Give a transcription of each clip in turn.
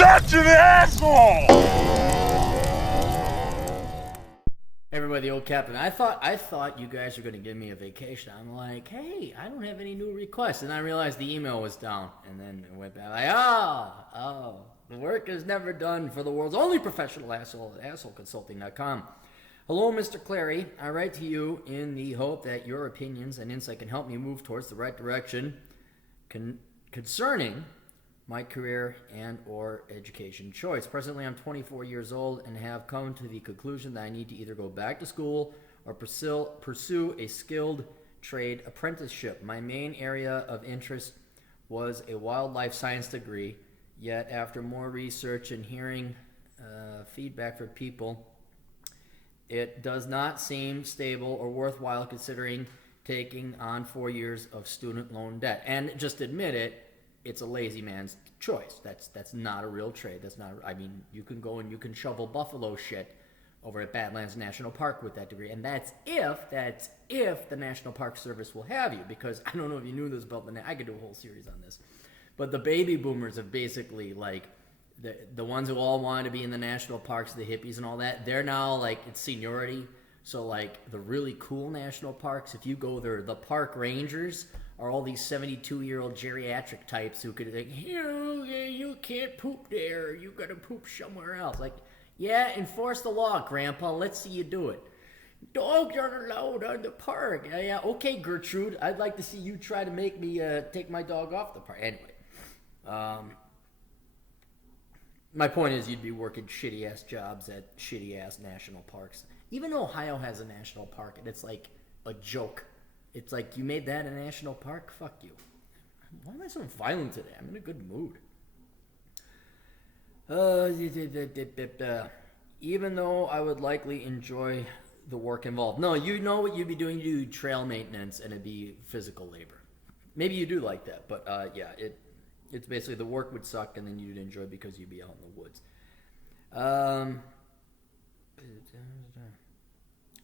such an asshole! Hey everybody, the old captain. I thought you guys were gonna give me a vacation. I'm like, hey, I don't have any new requests, and I realized the email was down, and then it went back. Like, oh, the work is never done for the world's only professional asshole at assholeconsulting.com. Hello, Mr. Clary. I write to you in the hope that your opinions and insight can help me move towards the right direction concerning my career and or education choice. Presently, I'm 24 years old and have come to the conclusion that I need to either go back to school or pursue a skilled trade apprenticeship. My main area of interest was a wildlife science degree, yet after more research and hearing feedback from people, it does not seem stable or worthwhile considering taking on 4 years of student loan debt. And just admit it, it's a lazy man's choice. That's not a real trade. You can go and you can shovel buffalo shit over at Badlands National Park with that degree. And that's if the National Park Service will have you. Because I don't know if you knew this, but I could do a whole series on this. But the baby boomers have basically, like, the ones who all wanted to be in the national parks, the hippies and all that, they're now, like, it's seniority. So, like, the really cool national parks, if you go there, the park rangers are all these 72-year-old geriatric types who could think, you can't poop there. You got to poop somewhere else. Like, yeah, enforce the law, Grandpa. Let's see you do it. Dogs aren't allowed on the park. Yeah, okay, Gertrude. I'd like to see you try to make me take my dog off the park. Anyway, my point is you'd be working shitty-ass jobs at shitty-ass national parks. Even Ohio has a national park, and it's like a joke. It's like, you made that a national park? Fuck you. Why am I so violent today? I'm in a good mood. Even though I would likely enjoy the work involved. No, you know what you'd be doing? You do trail maintenance, and it'd be physical labor. Maybe you do like that, but yeah, it's basically the work would suck, and then you'd enjoy because you'd be out in the woods.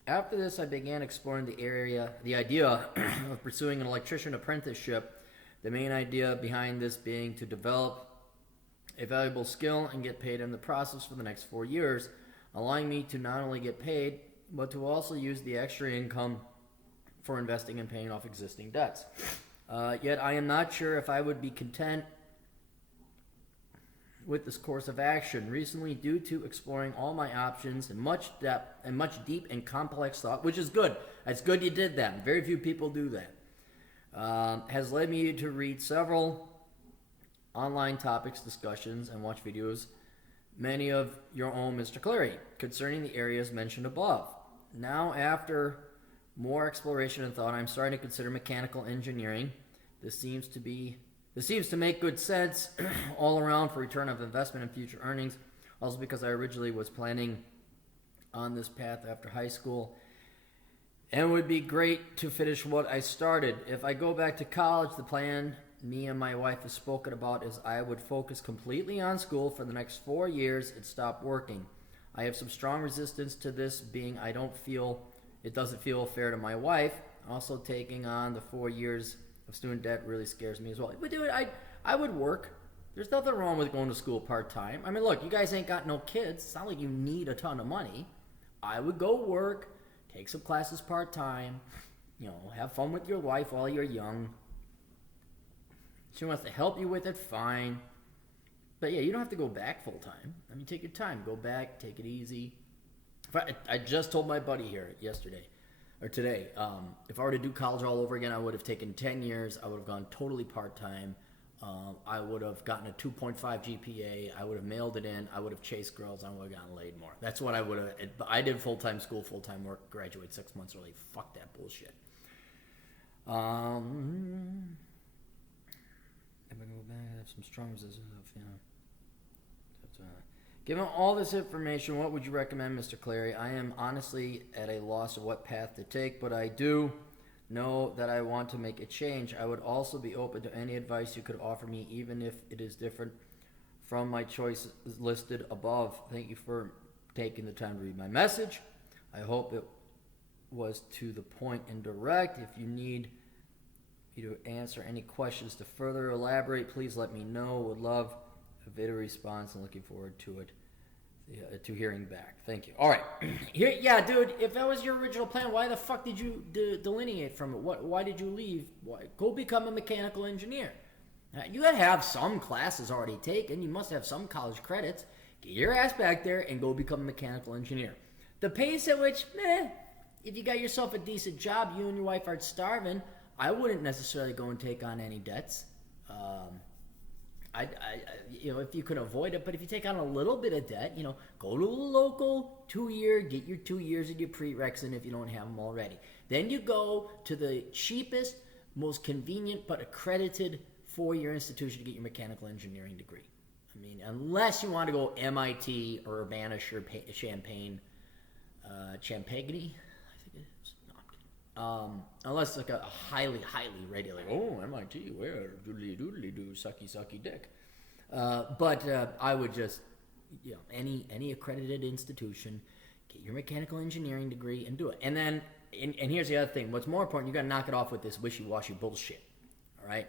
After this, I began exploring the idea of pursuing an electrician apprenticeship. The main idea behind this being to develop a valuable skill and get paid in the process for the next 4 years, allowing me to not only get paid, but to also use the extra income for investing and paying off existing debts. Yet I am not sure if I would be content with this course of action. Recently, due to exploring all my options in much depth and much deep and complex thought, which is good. It's good you did that. Very few people do that. Has led me to read several online topics, discussions, and watch videos, many of your own, Mr. Clary, concerning the areas mentioned above. Now, after more exploration and thought, I'm starting to consider mechanical engineering. This seems to make good sense all around for return of investment and future earnings. Also because I originally was planning on this path after high school. And it would be great to finish what I started. If I go back to college, the plan me and my wife have spoken about is I would focus completely on school for the next 4 years and stop working. I have some strong resistance to this being it doesn't feel fair to my wife. Also taking on the 4 years of student debt really scares me as well. But dude, I would work. There's nothing wrong with going to school part-time. I mean, look, you guys ain't got no kids. It's not like you need a ton of money. I would go work, take some classes part-time, have fun with your wife while you're young. She wants to help you with it, fine. But yeah, you don't have to go back full-time. I mean, take your time. Go back, take it easy. I just told my buddy here today, if I were to do college all over again, I would have taken 10 years. I would have gone totally part-time. I would have gotten a 2.5 GPA. I would have mailed it in. I would have chased girls. I would have gotten laid more. That's what I would have. I did full-time school, full-time work, graduate 6 months early. Fuck that bullshit. I'm going to go back. I have some strong resistance. Given all this information, what would you recommend, Mr. Clary? I am honestly at a loss of what path to take, but I do know that I want to make a change. I would also be open to any advice you could offer me, even if it is different from my choices listed above. Thank you for taking the time to read my message. I hope it was to the point and direct. If you need me to answer any questions to further elaborate, please let me know. Would love a video response and looking forward to it. To hearing back. Thank you. All right. Here, yeah, dude, if that was your original plan, why the fuck did you delineate from it? Why did you leave? Go become a mechanical engineer. You gotta have some classes already taken. You must have some college credits. Get your ass back there and go become a mechanical engineer. The pace at which, if you got yourself a decent job, you and your wife aren't starving, I wouldn't necessarily go and take on any debts. If you could avoid it, but if you take on a little bit of debt, go to a local 2-year, get your 2 years of your prereqs in if you don't have them already. Then you go to the cheapest, most convenient, but accredited 4-year institution to get your mechanical engineering degree. I mean, unless you want to go MIT or Urbana-Champaign, Champaigny, I think it is. No, I'm kidding. Unless it's like a highly, highly rated, like, oh, MIT, where doodly do, sucky dick. But I would just, any accredited institution, get your mechanical engineering degree and do it. And then, and here's the other thing. What's more important, you got to knock it off with this wishy-washy bullshit. All right?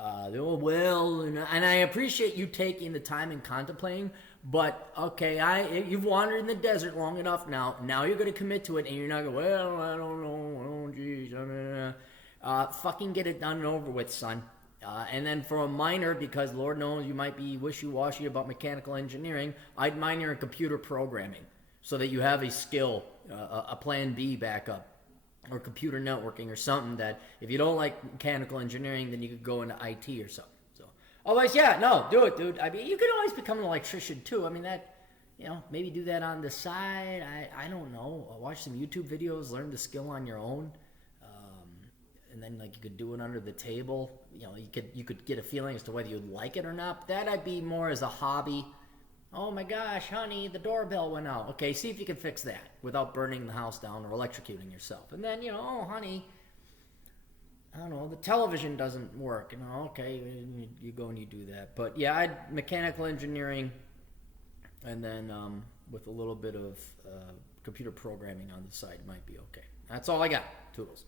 And I appreciate you taking the time and contemplating, but okay, you've wandered in the desert long enough now. Now you're going to commit to it, and you're not going, well, I don't know, oh, geez. Fucking get it done and over with, son. And then for a minor, because Lord knows you might be wishy-washy about mechanical engineering, I'd minor in computer programming so that you have a skill, a plan B backup, or computer networking or something that if you don't like mechanical engineering, then you could go into IT or something. So otherwise, do it, dude. I mean, you could always become an electrician too. I mean, that, maybe do that on the side. I don't know. Watch some YouTube videos, learn the skill on your own. And then you could do it under the table. You could get a feeling as to whether you'd like it or not. But that I'd be more as a hobby. Oh my gosh, honey, the doorbell went out. Okay, see if you can fix that without burning the house down or electrocuting yourself. And then, oh honey, I don't know, the television doesn't work. Okay, you go and you do that. But yeah, mechanical engineering, and then with a little bit of computer programming on the side might be okay. That's all I got. Toodles.